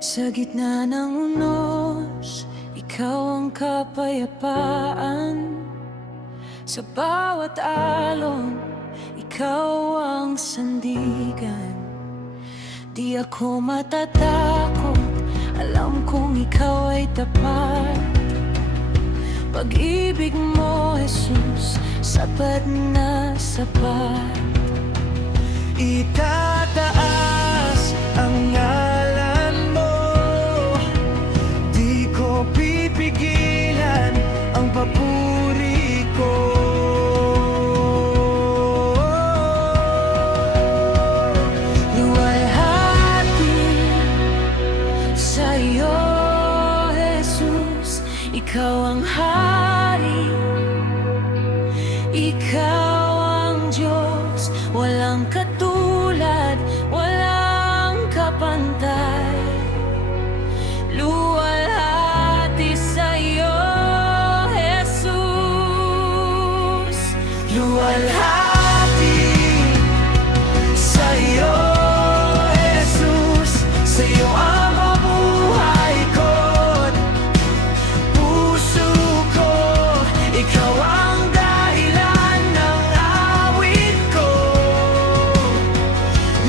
Sa gitna ng unos, ikaw ang kapayapaan. Sa bawat alon, ikaw ang sandigan. Di ako matatakot, alam kong ikaw ay tapat. Pag-ibig mo, Jesus, sapat na sapat. Itataas ang ngalan mo, di ko pipigilan ang papuri ko. Luwalhati sa iyo, Jesus, ikaw ang hari, ikaw ang Diyos, walang katulad, walang kapantay. Luwalhati sa iyo, Jesus. Luwalhati sa iyo, Jesus, sa iyo ang mabuhay ko't puso ko. Ikaw ang dahilan ng awit ko.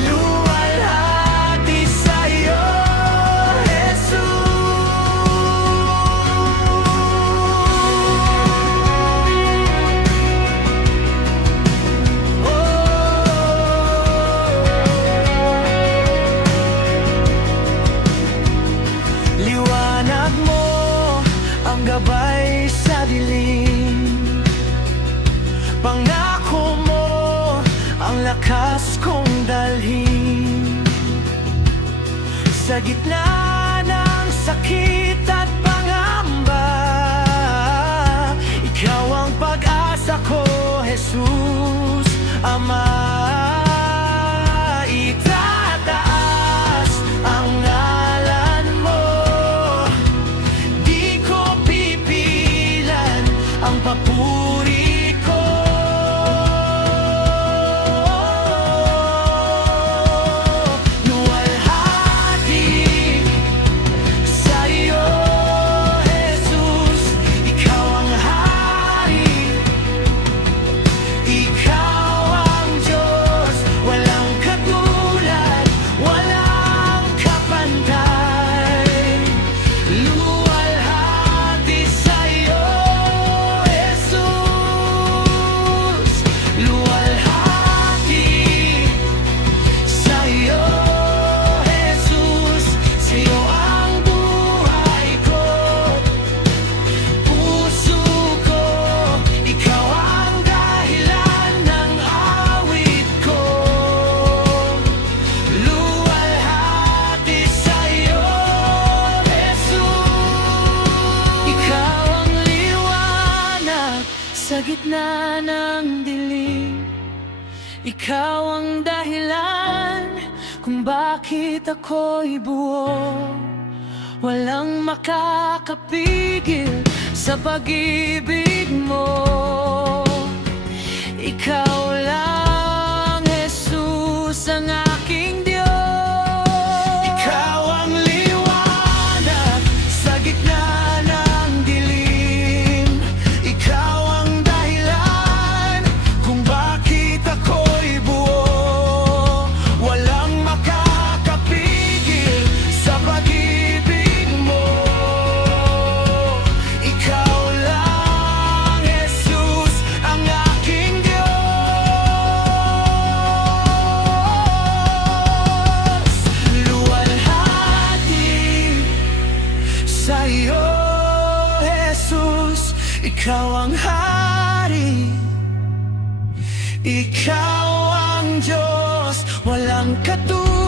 Luwalhati sa iyo, Jesus. Liwanag mo ang gabay sa dilim, pangako mo ang lakas kong dalhin. Sa gitna ng sakit at pangamba, ikaw ang pag-asa ko, Jesus, Ama. Itataas ang ngalan mo, di ko pipilan ang papuri ko. Luwalhati sa iyo, Jesus, ikaw ang hari, ikaw ang Diyos, walang katulad, walang kapantay. Luwalhati sa iyo, Jesus. Luwalhati sa iyo, Jesus. Sa iyo ang buhay ko, puso ko. Ikaw ang dahilan ng awit ko. Luwalhati sa iyo, Jesus. Ikaw ang liwanag sa gitna ng dilim. Ikaw ang dahilan kung bakit ako'y buo. Walang makakapigil sa pag-ibig mo. Ikaw lang, Jesus, ang aking Diyos. Ikaw ang liwanag sa gitna ng dilim. Ikaw ang dahilan kung bakit ako'y buo. Walang makakapigil sa pag-ibig mo. Ikaw lang, Jesus, ang aking Diyos. Luwalhati sa iyo, Jesus, ikaw ang hari, ikaw ang Diyos, walang katulad,